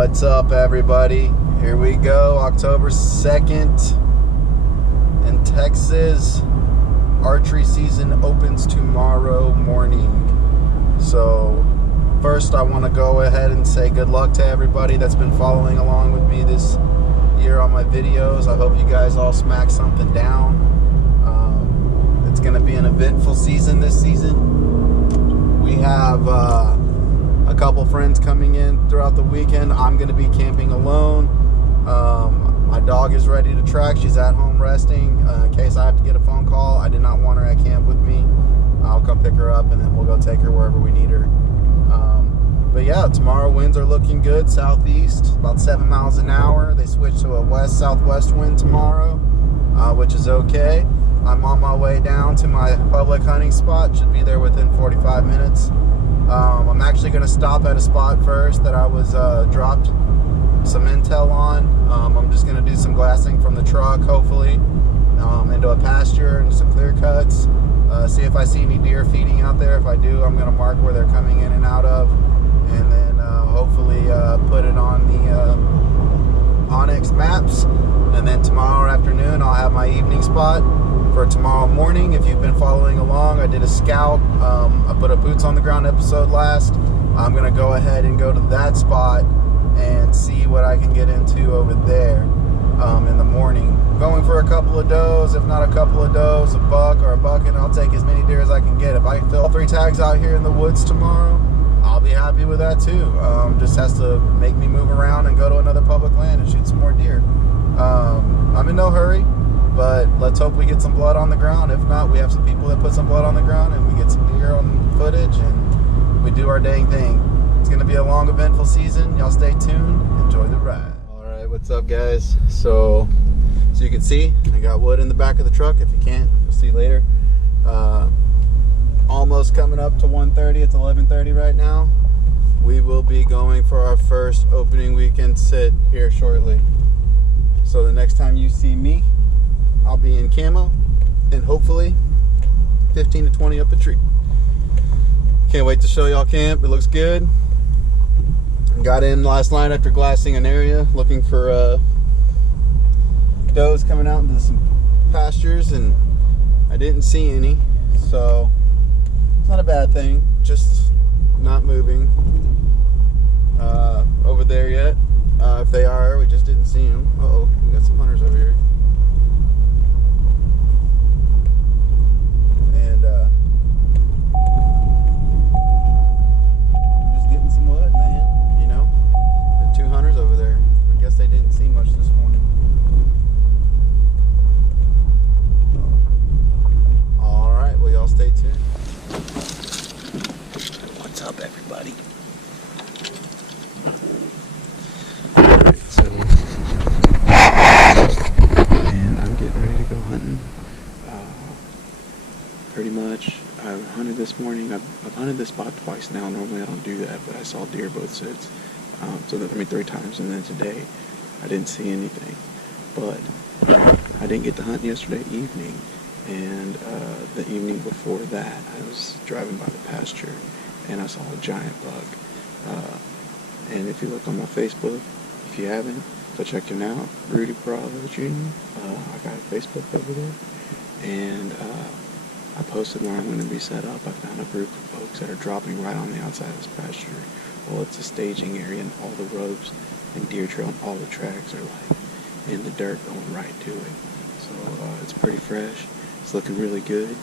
What's up, everybody? Here we go, October 2nd in Texas. Archery season opens tomorrow morning. So first I want to go ahead and say good luck to everybody that's been following along with me this year on my videos. I hope you guys all smack something down. It's going to be an eventful season this season. We have a couple friends coming in throughout the weekend. I'm going to be camping alone. My dog is ready to track. She's at home resting. In case I have to get a phone call, I did not want her at camp with me. I'll come pick her up and then we'll go take her wherever we need her. But yeah, tomorrow winds are looking good. Southeast, about 7 miles an hour. They switch to a west-southwest wind tomorrow, which is okay. I'm on my way down to my public hunting spot. Should be there within 45 minutes. I'm actually going to stop at a spot first that I was dropped some intel on. I'm just going to do some glassing from the truck, hopefully, into a pasture and some clear cuts. See if I see any deer feeding out there. If I do, I'm going to mark where they're coming in and out of, and then hopefully put it on the Onyx maps. And then tomorrow afternoon, I'll have my evening spot for tomorrow morning. If you've been following along, I did a scout. I put a boots on the ground episode last. I'm going to go ahead and go to that spot and see what I can get into over there in the morning. Going for a couple of does, if not a couple of does, a buck or a buck, and I'll take as many deer as I can get. If I can fill 3 tags out here in the woods tomorrow, I'll be happy with that too. Just has to make me move around and go to another public land and shoot some more deer. I'm in no hurry, but let's hope we get some blood on the ground. If not, we have some people that put some blood on the ground and we get some deer on footage and we do our dang thing. It's going to be a long, eventful season. Y'all stay tuned. Enjoy the ride. All right, what's up, guys? So you can see, I got wood in the back of the truck. If you can't, you'll see later. Almost coming up to 1:30. It's 11:30 right now. We will be going for our first opening weekend sit here shortly. So the next time you see me, I'll be in camo and hopefully 15 to 20 up a tree. Can't wait to show y'all camp. It looks good. Got in last night after glassing an area, looking for does coming out into some pastures, and I didn't see any. So it's not a bad thing, just not moving over there yet. If they are, we just didn't see them. Uh-oh, we got some hunters over here. And I'm just getting some wood, man, you know? There are 2 hunters over there. I guess they didn't see much this morning. All right, well, y'all stay tuned. What's up, everybody? Pretty much, I hunted this morning. I've hunted this spot twice now. Normally I don't do that, but I saw deer both sits. 3 times, and then today I didn't see anything. But I didn't get to hunt yesterday evening, and the evening before that, I was driving by the pasture, and I saw a giant buck. And if you look on my Facebook, if you haven't, go check him out, Rudy Bravo Jr. I got a Facebook over there, and I posted where I'm going to be set up. I found a group of folks that are dropping right on the outside of this pasture. Well, it's a staging area, and all the ropes and deer trail and all the tracks are like in the dirt going right to it. So it's pretty fresh. It's looking really good.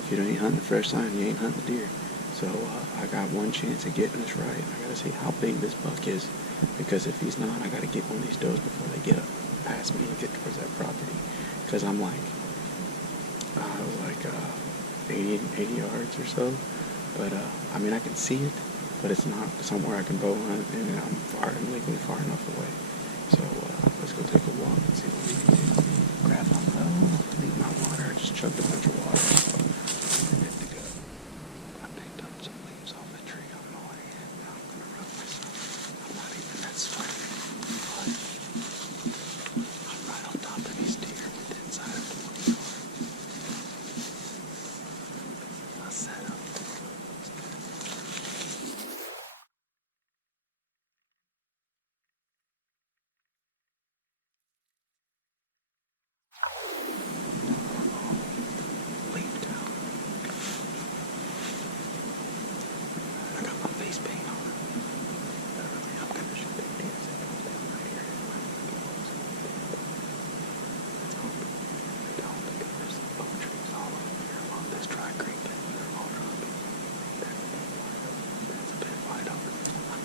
If you ain't hunting the fresh sign, you ain't hunting the deer. So I got one chance of getting this right. I got to see how big this buck is, because if he's not, I got to get one of these does before they get up past me and get towards that property. Because I'm like, 80 yards or so, but I mean, I can see it, but it's not somewhere I can bow hunt, and I'm legally far enough away. So let's go take a walk and see what we can do. Grab my bow, leave my water. I just chugged a bunch of water.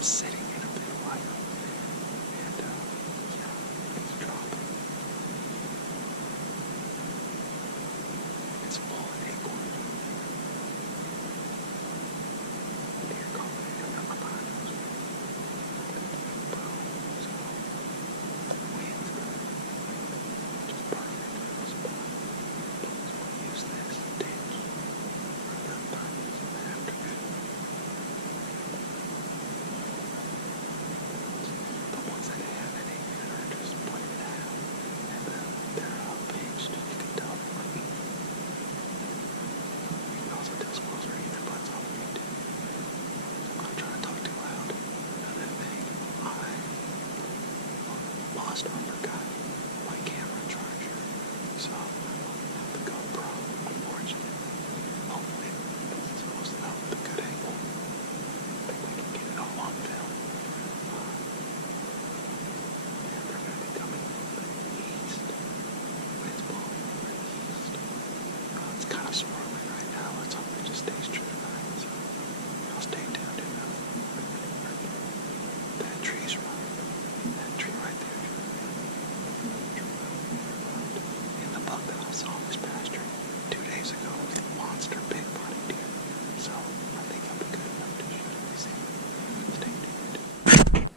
sitting in a bit while, and yeah, it's dropping. It's full of acorns. Deer calling it out my binos. Boom. So the wind's good. Just perfect for this spot. So we'll use this ditch for the times in the afternoon. The ones that have any that are just pointed out, and they're pinched, you can tell them like me. You can also tell squirrels are eating their butts off of me too. I'm not trying to talk too loud. Another thing, I lost or forgot my camera charger, so I don't have the GoPro, unfortunately. Hopefully, this is supposed to help with a good angle. I think we can get it all on film. And they're going to be coming from the east. Wind's blowing from the east. It's kind of swirling right now. Let's hope it just stays true tonight. So I'll stay tuned in. That tree's right. That tree right there. And the buck that I saw in this pasture 2 days ago was a monster big body deer. So I think I'll be good enough to shoot it. See. Stay tuned.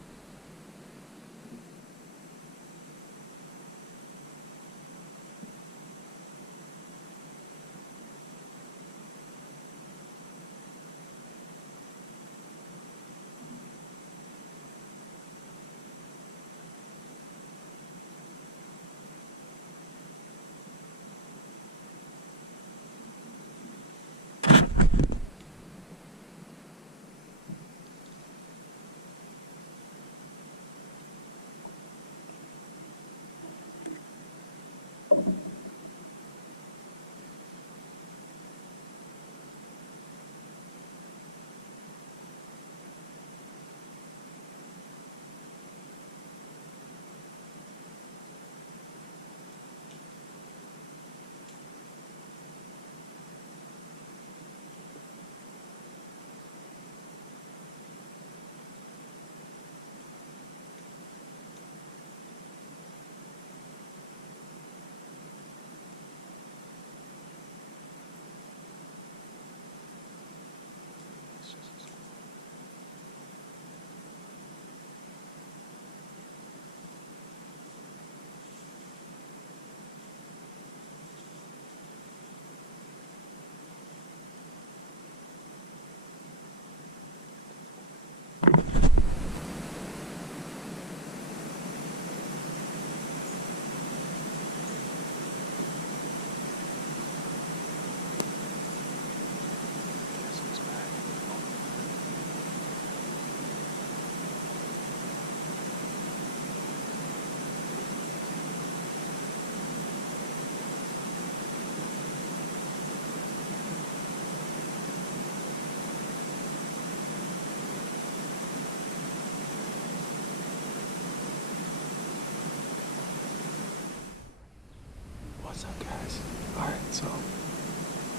What's up, guys? Alright, so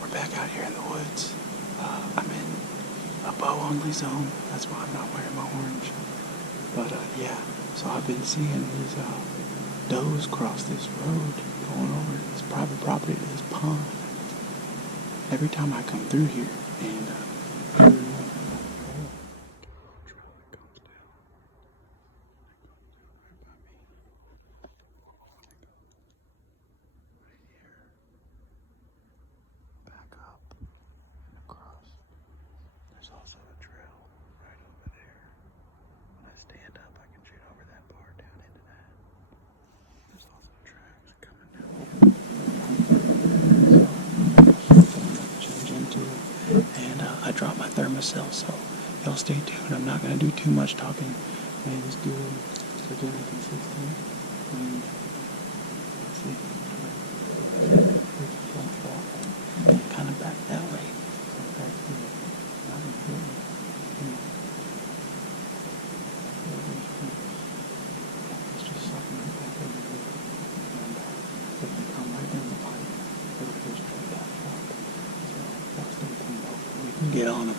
we're back out here in the woods. I'm in a bow-only zone. That's why I'm not wearing my orange. But yeah, so I've been seeing these does cross this road going over this private property to this pond. Every time I come through here, and there's also a trail right over there. When I stand up, I can shoot over that bar down into that. There's also tracks coming down here. So, change into it. And I dropped my thermocell, so y'all stay tuned. I'm not going to do too much talking. Man, this dude is really consistent. And let's see. Kind of back that way. So back here. Not important. It's just sucking it back over here. And if they come right down the pipe, it'll go straight back up. So y'all stay tuned. Hopefully we can get on them.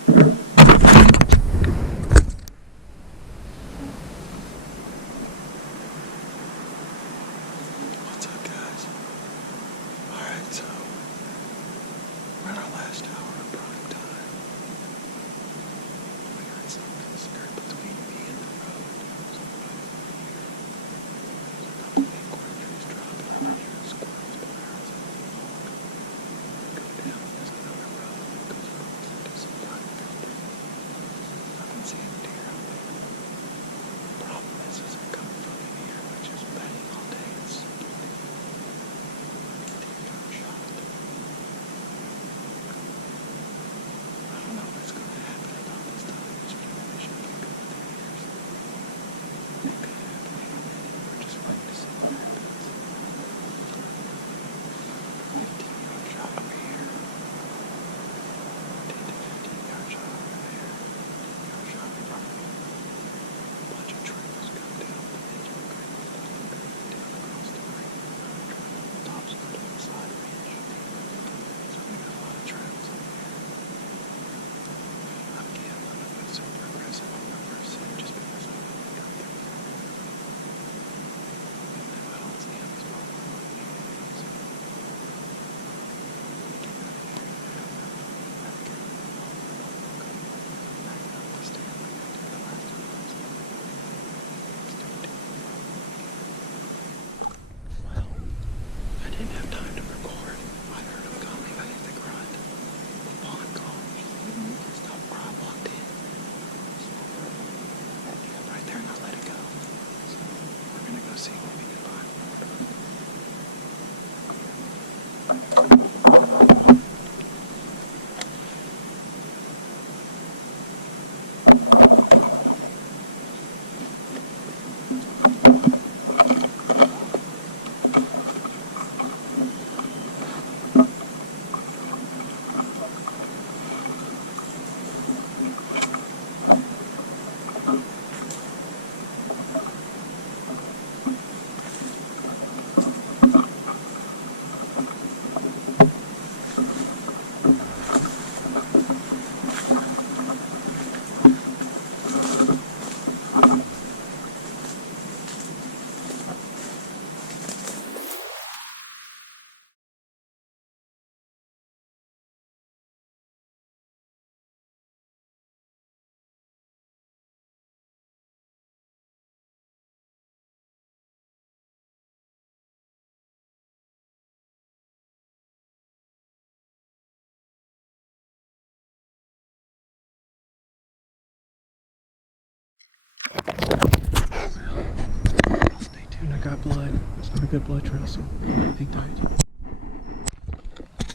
got blood. It's not a good blood trail, so hang tight.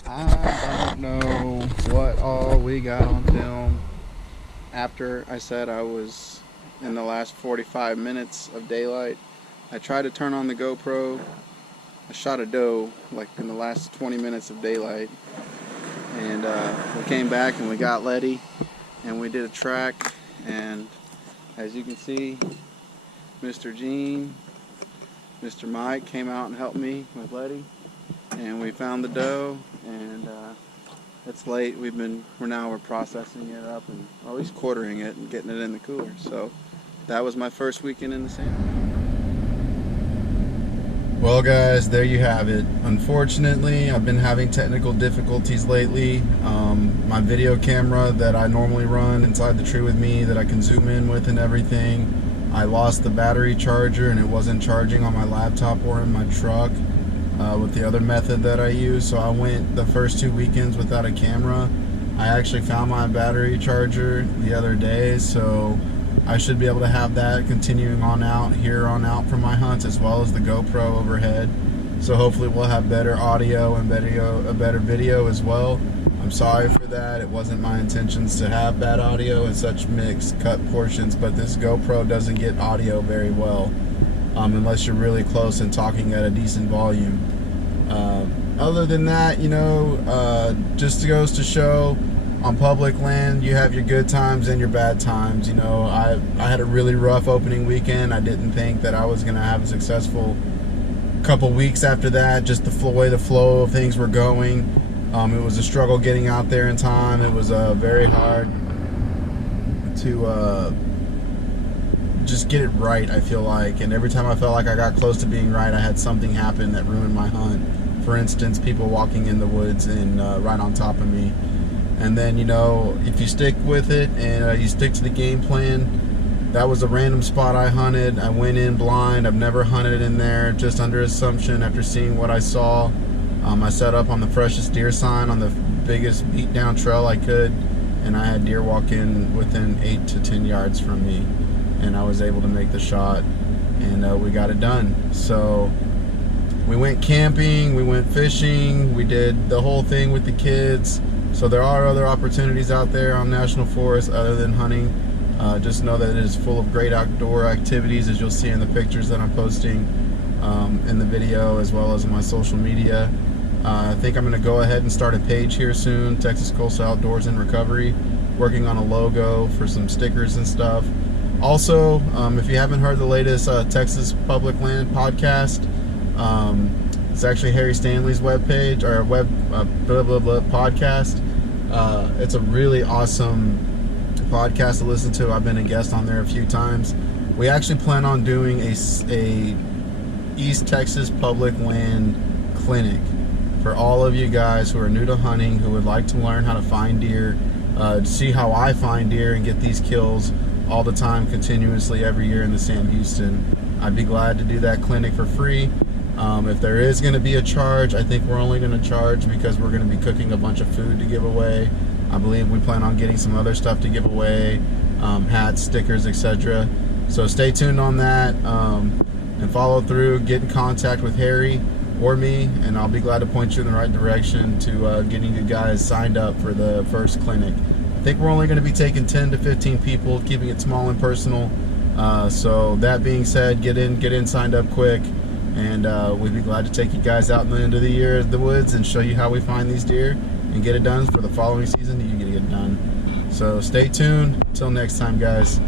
I don't know what all we got on film. After I said I was in the last 45 minutes of daylight, I tried to turn on the GoPro. I shot a doe like in the last 20 minutes of daylight, and we came back and we got Letty and we did a track, and as you can see, Mr. Gene, Mr. Mike came out and helped me with Letty, and we found the doe, and it's late. We're processing it up and or at least quartering it and getting it in the cooler. So that was my first weekend in the sand. Well guys, there you have it. Unfortunately, I've been having technical difficulties lately. My video camera that I normally run inside the tree with me, that I can zoom in with and everything, I lost the battery charger and it wasn't charging on my laptop or in my truck with the other method that I use. So I went the first 2 weekends without a camera. I actually found my battery charger the other day, so I should be able to have that continuing on out from my hunts, as well as the GoPro overhead. So hopefully we'll have better audio and a better video as well. I'm sorry for that. It wasn't my intentions to have bad audio in such mixed cut portions, but this GoPro doesn't get audio very well unless you're really close and talking at a decent volume. Other than that, just goes to show, on public land, you have your good times and your bad times. I had a really rough opening weekend. I didn't think that I was going to have a successful couple weeks after that, just the way the flow of things were going. It was a struggle getting out there in time. It was very hard to just get it right, I feel like. And every time I felt like I got close to being right, I had something happen that ruined my hunt. For instance, people walking in the woods and right on top of me. And then, if you stick with it and you stick to the game plan, that was a random spot I hunted. I went in blind. I've never hunted in there, just under assumption after seeing what I saw. I set up on the freshest deer sign on the biggest beat down trail I could, and I had deer walk in within 8 to 10 yards from me, and I was able to make the shot, and we got it done. So we went camping, we went fishing, we did the whole thing with the kids. So there are other opportunities out there on National Forest other than hunting. Just know that it is full of great outdoor activities, as you'll see in the pictures that I'm posting in the video, as well as in my social media. I think I'm going to go ahead and start a page here soon, Texas Coastal Outdoors and Recovery, working on a logo for some stickers and stuff. Also, if you haven't heard the latest Texas Public Land podcast, it's actually Harry Stanley's webpage, or podcast. It's a really awesome podcast to listen to. I've been a guest on there a few times. We actually plan on doing a East Texas Public Land clinic for all of you guys who are new to hunting, who would like to learn how to find deer, to see how I find deer and get these kills all the time, continuously, every year in the Sam Houston. I'd be glad to do that clinic for free. If there is going to be a charge, I think we're only going to charge because we're going to be cooking a bunch of food to give away. I believe we plan on getting some other stuff to give away, hats, stickers, etc. So stay tuned on that, and follow through. Get in contact with Harry or me, and I'll be glad to point you in the right direction to getting you guys signed up for the first clinic. I think we're only going to be taking 10 to 15 people, keeping it small and personal. So that being said, get in signed up quick. And we'd be glad to take you guys out in the end of the year in the woods and show you how we find these deer and get it done for the following season. You get it done. So stay tuned. Until next time, guys.